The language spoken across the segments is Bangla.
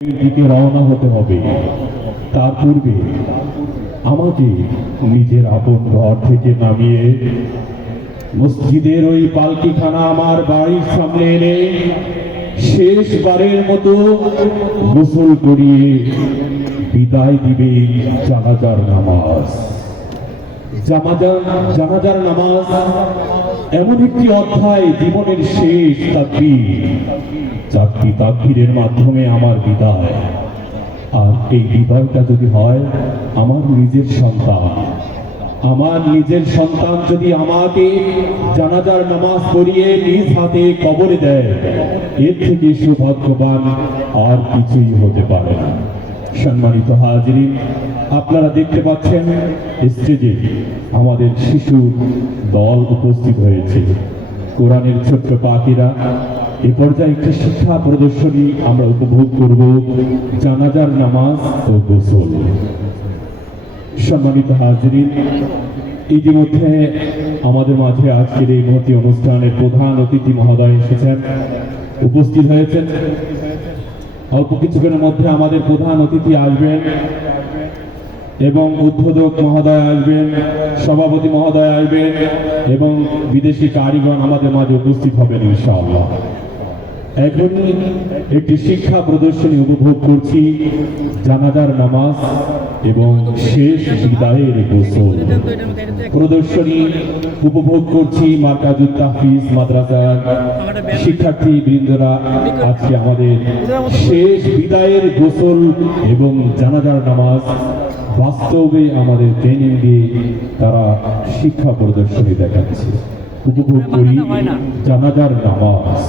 দিকে রওনা হতে হবে। তার পূর্বে আমাকে নিজের আপন ঘর থেকে নামিয়ে মসজিদের ওই পালকিখানা আমার বাড়ির সামনে এনে শেষবারের মতো গোসল করিয়ে বিদায় দিবে জানাজার নামাজ। জানাজার নামাজ এমন একটি অধ্যায়, জীবনের শেষ তাকবীরের মাধ্যমে আমার বিদায়। আর এই বিদায়টা যদি হয় আমার নিজের সন্তান যদি আমাকে জানাজার নামাজ পড়িয়ে নিজ হাতে কবরে দেয়, এর থেকে সৌভাগ্যবান আর কিছুই হতে পারে না। সম্মানিত হাজিরিন, আপনারা দেখতে পাচ্ছেন স্টেজে আমাদের শিশু দল উপস্থিত হয়েছে। কোরআনের ছোট্ট পাখিরা এ পর্যায়ে একটা শিক্ষা প্রদর্শনী আমরা উপভোগ করব, জানাজার নামাজ ও গোসল। সম্মানিত হাজিরিন, ইতিমধ্যে আমাদের মাঝে আজকের এই মহতী অনুষ্ঠানের প্রধান অতিথি মহোদয় এসেছেন, উপস্থিত হয়েছেন। অল্প কিছুক্ষণের মধ্যে আমাদের প্রধান অতিথি আসবেন এবং উদ্বোধক মহোদয় আসবেন, সভাপতি মহোদয় আসবেন এবং বিদেশি কারিগণ আমাদের মাঝে উপস্থিত হবেন ইনশাআল্লাহ। এখনই একটি শিক্ষা প্রদর্শনী উপভোগ করছি, জানাজার নামাজ এবং শেষ বিদায়ের গোসল। প্রদর্শনী উপভোগ করছি মার্কাজুত তাহফিজ মাদ্রাসার শিক্ষার্থী বৃন্দরা আজকে আমাদের শেষ বিদায়ের গোসল এবং জানাজার নামাজ বাস্তবে আমাদের ট্রেনিং দিয়ে তারা শিক্ষা প্রদর্শনী দেখাচ্ছে। উপভোগ করি জানাজার নামাজ।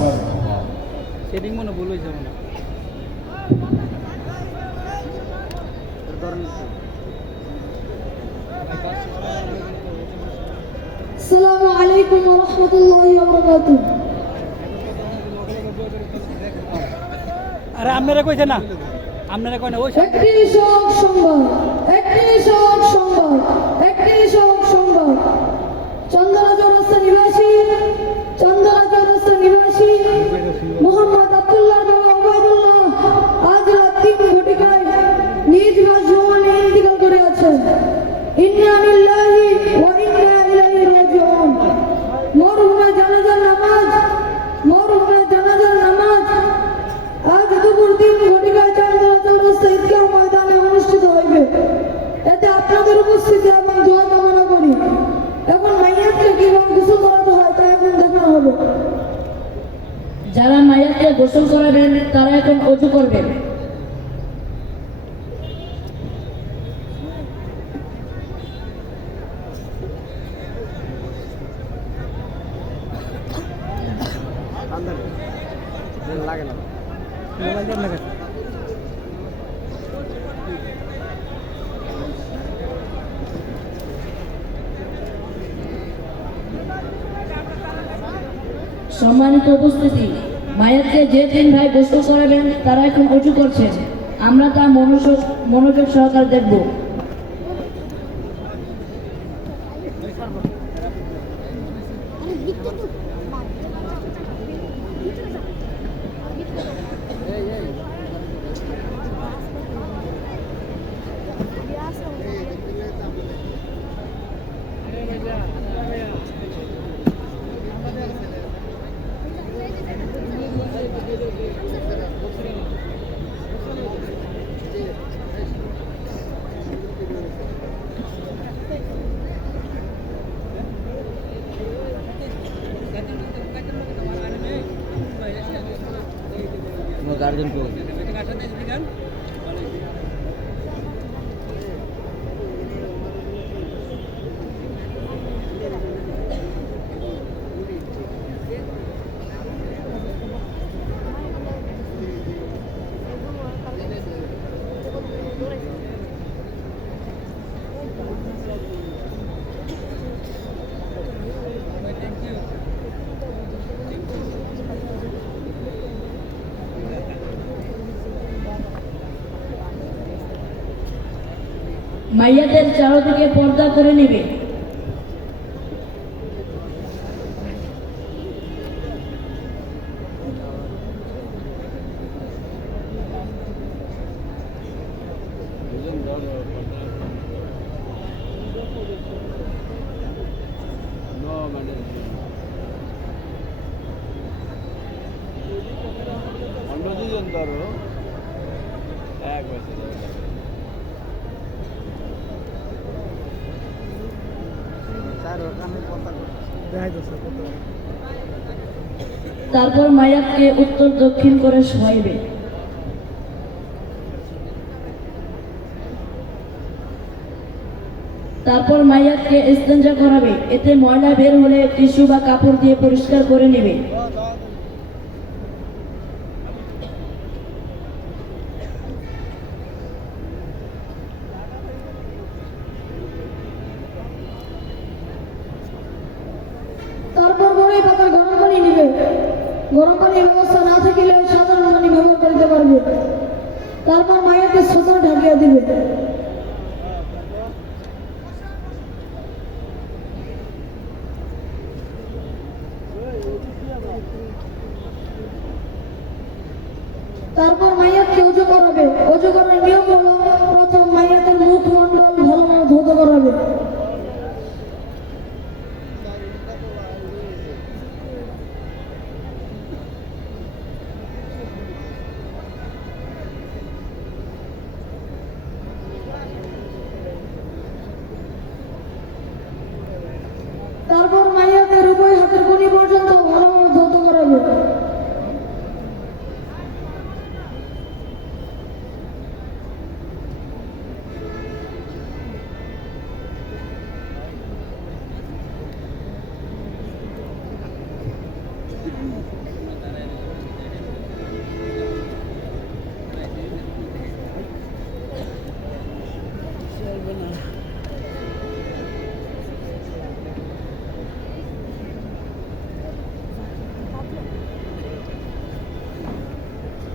আসসালামু আলাইকুম ওয়া রাহমাতুল্লাহি ওয়া বারাকাতুহু। আরে আপনারা কইছে না, আপনারা কই না ওই একটি শোক সংবাদ, চন্দনা চৌরাস্তা নিবাসী মোহাম্মদ আব্দুল্লাহ বাবা ওবায়দুল্লাহ আজ রাত 3 ঘটিকায় নিজ বাসভবনে ইন্তিকাল করে আছেন। ইন্না লিল্লাহি ওয়া ইন্না ইলাইহি রাজিউন। মরহুমের জানাজার নামাজ আজ দুপুর 3 ঘটিকায় চন্দনা চৌরাস্তা ঈদগাহ ময়দানে অনুষ্ঠিত হইবে। এতে আপনাদের উপস্থিতি এবং দোয়া কামনা করি। এখন মাইয়াতকে কিভাবে গোসল করাতে হয় তা এখন দেখানো হবে। যারা মাইয়াতকে গোসল করাবেন তারা এখন ওযু করবেন। সম্মানিত উপস্থিতি, মায়াতকে যে 3 ভাই গোসল করাবেন তারা এখন ওযু করছেন। আমরা তা মনোযোগ সহকারে দেখব। গার্জেন কো মাইয়াতের চারদিকে পর্দা করে নেবে। তারপর মায়াতকে উত্তর দক্ষিণ করে শোয়াইবে। তারপর মাইয়াতকে ইস্তেঞ্জা করাবে, এতে ময়লা বের হলে টিস্যু বা কাপড় দিয়ে পরিষ্কার করে নেবে। তারপর বড়ই পাতার গরম পানি নিবে। গরম পানির ব্যবস্থা না থাকিলে সাধারণ পানি ব্যবহার করতে পারবে। তারপর মায়াকে সোতা ঢাকিয়া দিবে। তারপর মাইয়াতকে উজু করাবে। উজু করার নিয়ম হলো প্রথম মাইয়াতের মুখমণ্ডল ভালো মতো ধৌত করাবে। তারপর মাইয়াতের উভয় হাতের কনি পর্যন্ত ভালোভাবে ধৌত করাবে।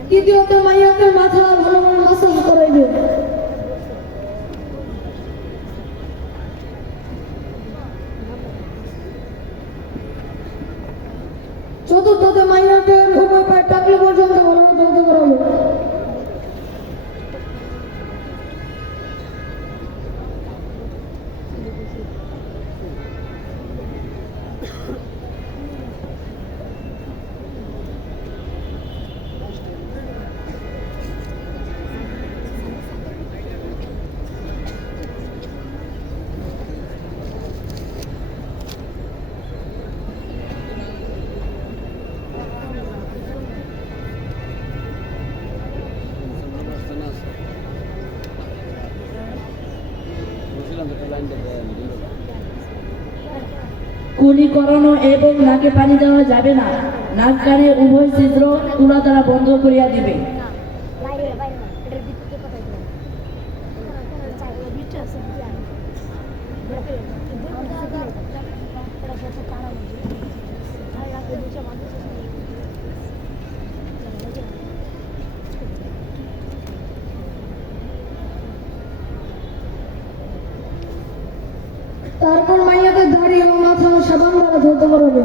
দ্বিতীয়ত মাইয়াকে মাথা ভালোভাবে মাসাজ করাইবে। চতুর্থতে মাইয়াকের উভয় পায়ে টাকলি পর্যন্ত ভালোভাবে ধৌত করাবে। কুলি করানো এবং নাকে পানি দেওয়া যাবে না। নাক কানে উভয় ছিদ্র তুলা দ্বারা বন্ধ করিয়া দিবে। বাইরে বাইরে না এটার ভিতরে কোথায় দিবেন চাই ওই ভিতরে আছে দিয়ান দেখে এটা সব তারা বুঝি আর রাতে দুটো মানুষ তারপর মাইয়াকে দাড়ি এবং মাথা সাবান দ্বারা ধৌত করাবে।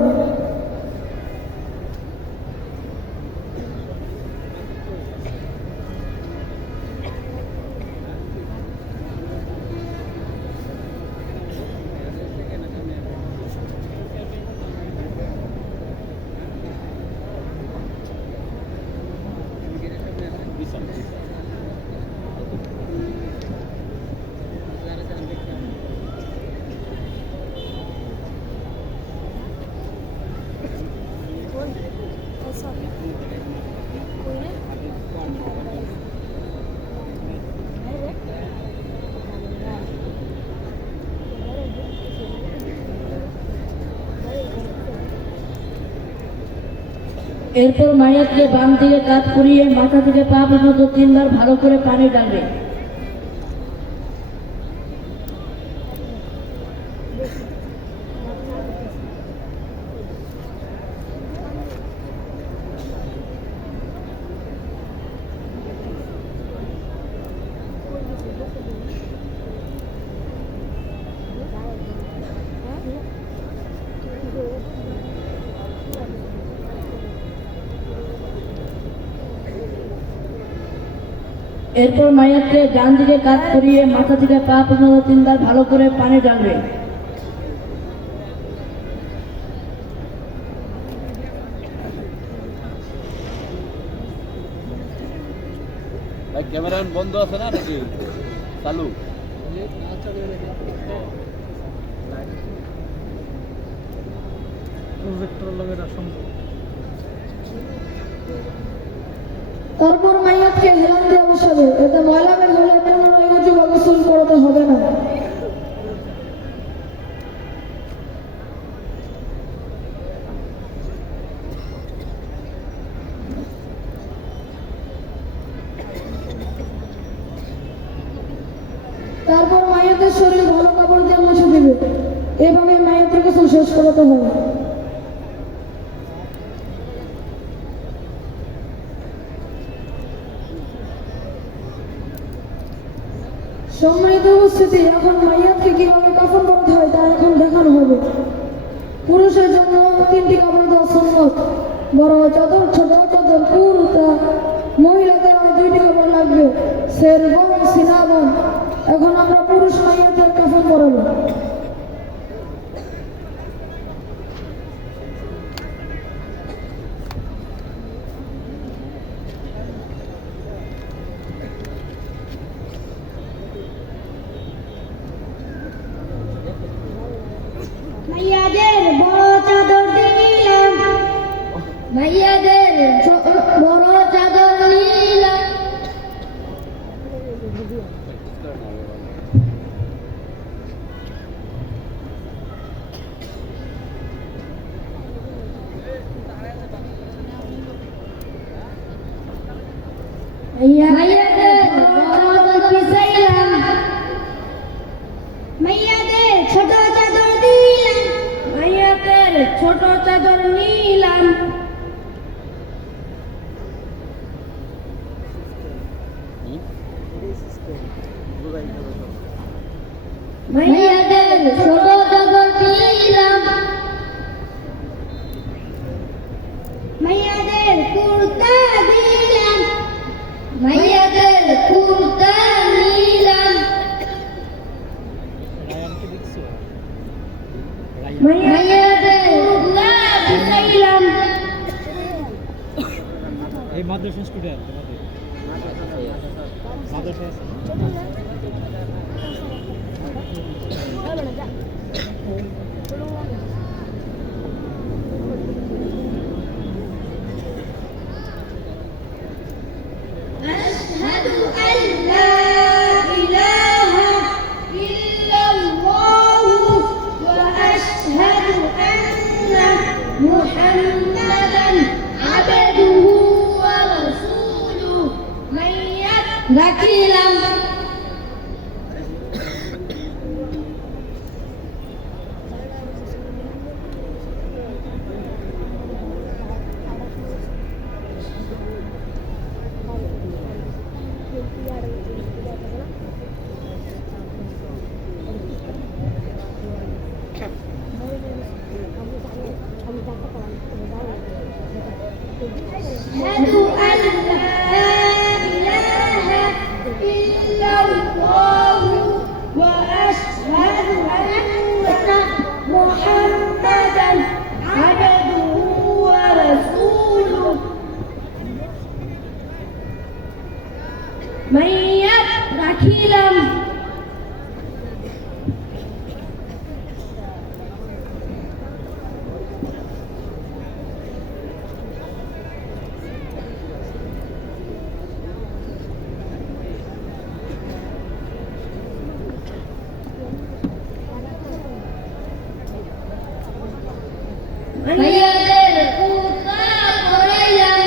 এরপর মাইয়াতকে বাম দিকে কাত করিয়ে মাথা থেকে পা পর্যন্ত 3 বার ভালো করে পানি ডালবে। এরপর মাইয়াতকে ডান দিকে কাত করিয়ে মাথা থেকে পা পর্যন্ত 3 বার ভালো করে পানি ঢালবে। ভাই ক্যামেরা বন্ধ আছে না নাকি চালু? তারপর মাইয়াতকে হেলান দিয়ে বসাবে, এতে ময়লা বের হলে পুনরায় উজুভাবে গোসল করতে হবে না। তারপর মাইয়াতের শরীর ভালো কাপড় দিয়ে মুছে দিবে। এভাবে মাইয়াতের গোসল শেষ করতে হবে। সম্মানিত উপস্থিতি, এখন মাইয়াতকে কিভাবে কাফন করতে হয় তা এখন দেখানো হবে। পুরুষের জন্য 3টি কাপড় দেওয়া সুন্নত, বড় চাদর, ছোট চাদর, কুর্তা। মহিলাদের আর 2টি কাপড় লাগবে, শেরবান, সিনাবান। এখন আমরা পুরুষ মাইয়াতের কাফন করাবো। মাইয়াদের বড় চাদর দিলাম, মাইয়াদের বড় চাদর নিলাম। মাইয়াদের বড় চাদর পিছাইলাম, মাইয়াদের ছোট চাদর দিলাম, মাইয়াতের ছোট চাদর নিলাম। মাইয়াদের ছোট চাদর দিলাম, মাইয়াদের কুর্তা দিলাম, মাইয়াদের কুর্তা নিলাম। মাইয়াদের কুর্তা দিলাম। এই মাদ্রাসা স্টুডেন্ট মাদ্রাসা أشهد أن لا إله إلا الله وأشهد أن محمدا عبده ورسوله من يتقي أشهد أن لا إله إلا الله وأشهد أن محمدا عبده ورسوله মাইয়াত রাখিলাম। মাইয়াদের কুর্তা পরাইলাম,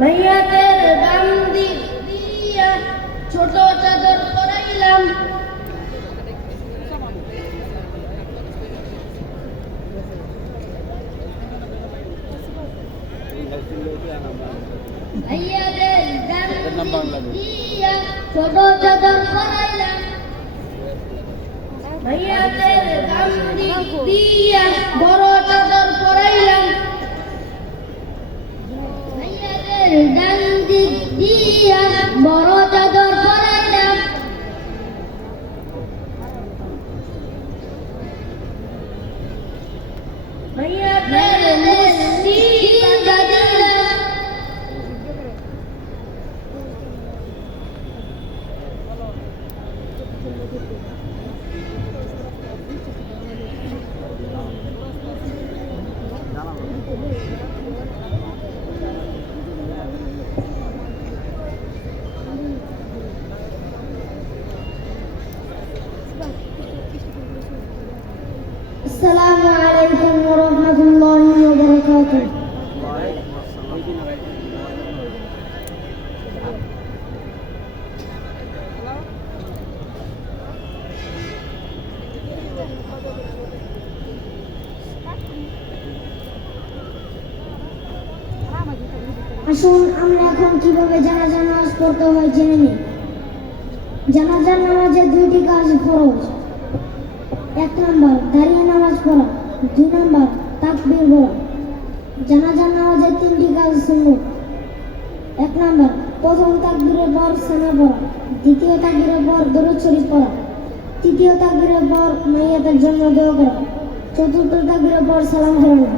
মাইয়াদের ডান দিক দিয়া ছোট চাদর পরাইলাম, মাইয়াদের ডান বাংলাদেশ। ছোট চাদর পরাইলাম ভাইয়াদের দাম দিয়া, বড় চাদর পরাইলাম ভাইয়াদের দাম দিয়া, বড় চাদর পরাইলাম ভাইয়াদের মুস্তি বাঁধা দিলাম। السلام عليكم ورحمة الله وبركاته. আসুন আমরা এখন কিভাবে জানাজা নামাজ পড়তে হয় জেনে নিই। জানাজার নামাজের দুইটি কাজ ফরজ। 1 নাম্বার দাঁড়িয়ে নামাজ পড়া, 2 নাম্বার তাকবীর বলা। জানাজার নামাজের 3টি কাজ সুন্নত। 1 নাম্বার প্রথম তাকবীরের পর সানা পড়া, দ্বিতীয় তাকবীরের পর দরুদ শরীফ পড়া, তৃতীয় তাকবীরের পর মাইয়াতের জন্য দোয়া করা, চতুর্থ তাকবীরের পর সালাম ফেরানো।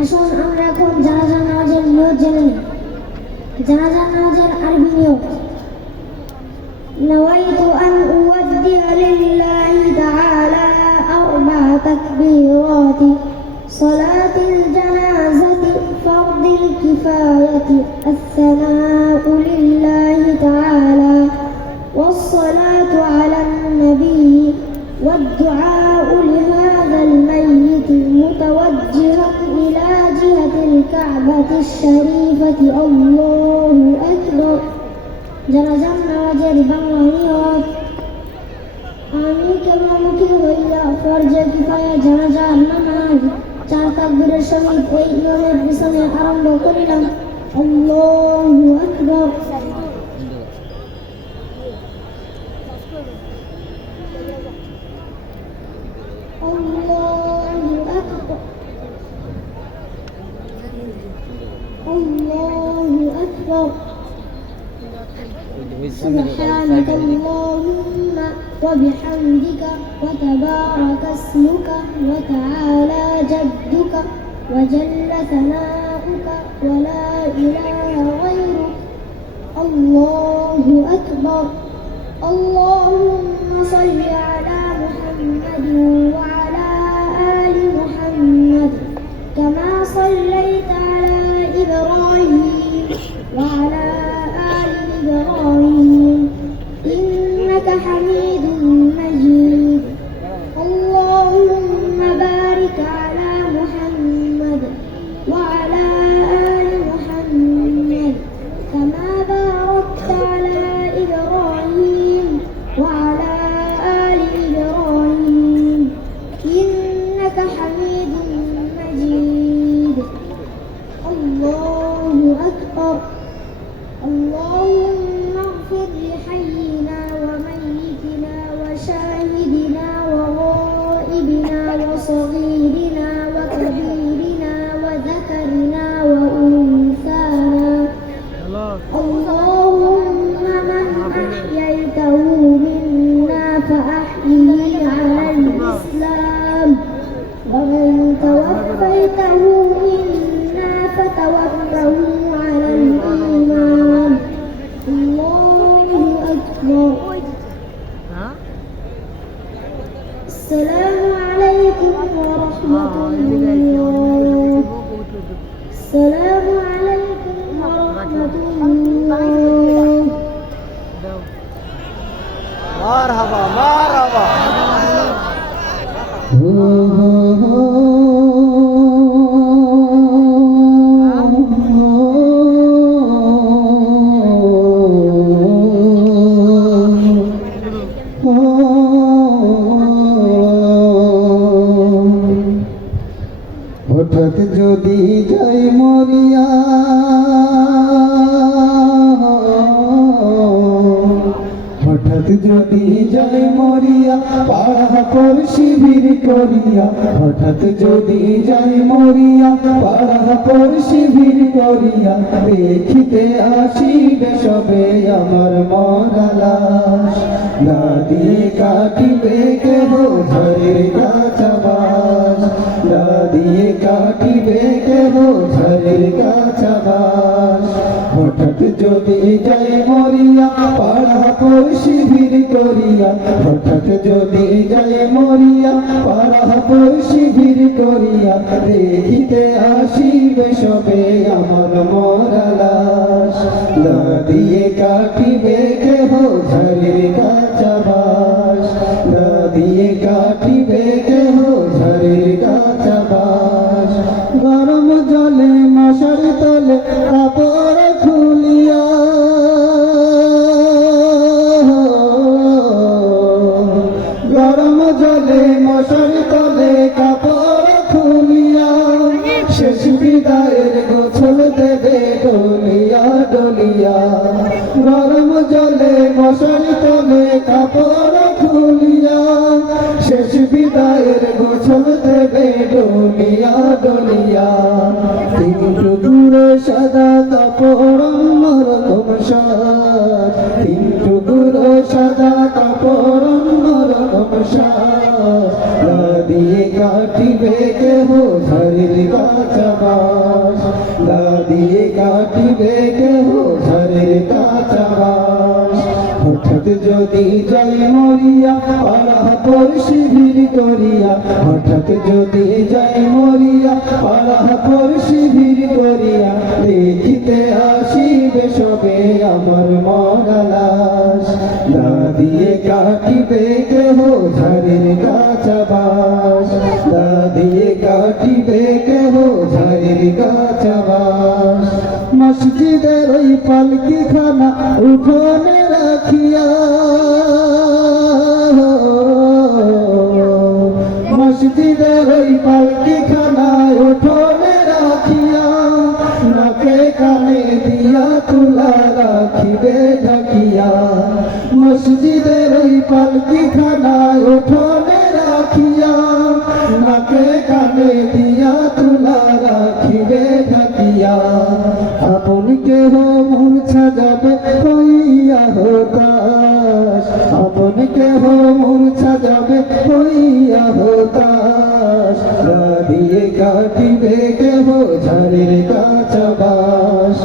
আসুন আমরা এখন জানাজার নামাজের নিয়ত জেনে নিই। জানাজার নামাজের আরবি নিয়ত: نويت أن أودع لله تعالى 4 تكبيرات صلاة الجنازة فرض الكفاية الثناء لله تعالى والصلاة على النبي والدعاء لهذا الميت متوجها إلى جهة الكعبة الشريفة. الله أكبر. জানাজার নামাজের বাংলা নিয়ত: আমি কেবলমুখী হইয়া ফরজে কিফায়া জানাজার নামাজ 4 তাকবীরের সহিত এই নিয়মের পিছনে আরম্ভ করিলাম। আল্লাহু আকবার। আল্লাহু আকবার। আল্লাহু আকবার। سبحانك اللهم وبحمدك وتبارك اسمك وتعالى جدك وجل ثناؤك ولا إله غيرك. الله أكبر. اللهم صل على محمد وعلى آل محمد كما صليت على إبراهيم وعلى إبراهيم إنك حميد مجيد. اللهم بارك على محمد وعلى آل محمد كما باركت على إبراهيم وعلى آل إبراهيم إنك حميد مجيد. الله أكبر. اللهم اغفر لحينا وميتنا وشاهدنا وغائبنا وصغيرنا وكبيرنا وذكرنا وأنثانا. اللهم من أحييته منا فأحيه على الإسلام ومن توفيته منا فتوفه على الإيمان. الله أكبر. السلام عليكم ورحمة الله. السلام عليكم ورحمة الله. مرحبا مرحبا. হঠাৎ যদি যাই মরিয়া যদি যাই মরিয়া পাড়া পড়শি ভিড় করিয়া, হঠাৎ যদি যাই মরিয়া পাড়া পড়শি ভিড় করিয়া, দেখিতে আসিবে সবে আমার মরা লাশ। না দিয়ে কাটিবে কেহ ঝড়ের কাছাবাস, না দিয়ে কাটিবে কেহ ঝড়ের কাছাবাস। হঠাৎ যদি যাই মরিয়া পাড়া পড়শি ভিড় করিয়া, হঠাৎ যদি যাই মরিয়া পাড়া পড়শি ভিড় করিয়া, দেখিতে আসিবে সবে আমার মরা লাশ। না দিয়ে কাটিবে কেহ ঝড়ের কাছাবাস, না দিয়ে কাটিবে কেহ ঝড়ের কাছাবাস। গরম জলে মশার তলে কাপড় খুলিয়া, গরম জলে মশার তলে কাপড় খুলিয়া, শেষ বিদায়ের গোছল দেবে ডলিয়া ডলিয়া। গরম জলে মশার তলে কাপড় খুলিয়া, শেষ বিদায়ের গোছল দেবে ডলিয়া ডলিয়া। তিন টুকরো সাদা কাপড় অন্যরকম সাজ, তিন টুকরো সাদা কাপড় অন্যরকম সাজ। না দিয়ে কাটিবে কেহ ঝড়ের কাছাবাস, না দিয়ে কাটিবে কেহ ঝড়ের কাছাবাস। হঠাৎ যদি যাই মরিয়া পাড়া পড়শি ভিড় করিয়া, হঠাৎ যদি যাই মরিয়া পাড়া পড়শি ভিড় করিয়া, দেখিতে আসিবে সবে আমার মরা লাশ। না দিয়ে কাটিবে কেহ ঝড়ের কাছাবাস, না দিয়ে কাটিবে কেহ ঝড়ের কাছাবাস। মসজিদের ওই পালকি খানা উঠোনে রাখিয়া, মসজিদের ওই পালকি খানা উঠোনে রাখিয়া, নাকে কানে দিয়া তুলা রাখিবে ঢাকিয়া। মসজিদের ওই পালকি খানা উঠোনে রাখিয়া, নাকে কানে দিয়া তুলা রাখিবে ঢাকিয়া। আপন কেহ মূর্ছা যাবে হইয়া হতাশ, আপন কেহ মূর্ছা যাবে হইয়া হতাশ। না দিয়ে কাটিবে কেহ ঝড়ের কাছাবাস,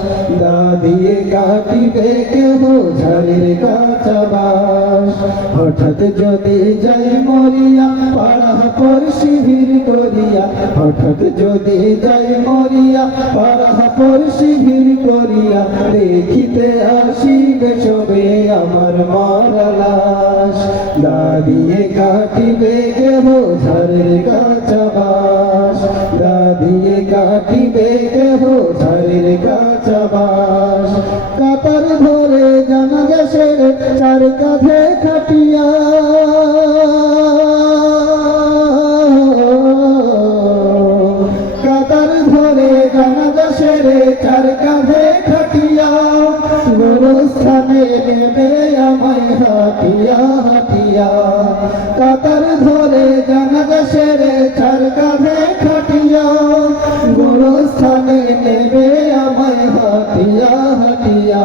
না দিয়ে কাটিবে কেহ ঝড়ের কাছাবাস। হঠাৎ যদি যাই মরিয়া পাড়া পড়শি ভিড় করিয়া, হঠাৎ যদি যাই মরিয়া পাড়া পড়শি ভিড় করিয়া, দেখিতে আসিবে সবে আমার মরা লাশ। না দিয়ে কাটিবে কেহ ঝড়ের কাছাবাস, না দিয়ে কাটিবে কেহ ঝড়ের কাছাবাস। কাতার ধরে জানাজা সেরে চার কাঁধে খাটিয়া, কাতার ধরে জানাজা সেরে চার কাঁধে খাটিয়া, গোরস্থানে নেবে আমায় হাটিয়া হাটিয়া। কাতার ধরে জানাজা সেরে চার কাঁধে খাটিয়া, গোরস্থানে নেবে আমায় হাটিয়া হাটিয়া।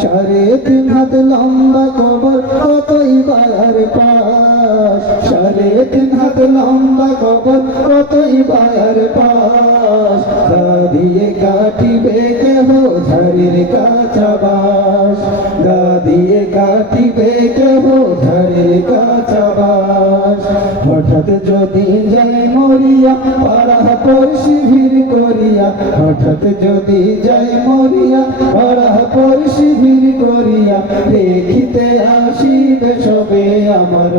3.5 হাত লম্বা কবর কতই বায়ার পাশ, 3.5 হাত লম্বা কবর কতই বায়ার পাশ। না দিয়ে কাটিবে কেহ ঝড়ের কাছাবাস, না দিয়ে কাটিবে কেহ ঝড়ের কাছাবাস। হঠাৎ যদি যাই মরিয়া পাড়া পড়শি ভিড় করিয়া, হঠাৎ যদি যাই মরিয়া পাড়া পড়শি ভিড় করিয়া, দেখিতে আসিবে সবে আমার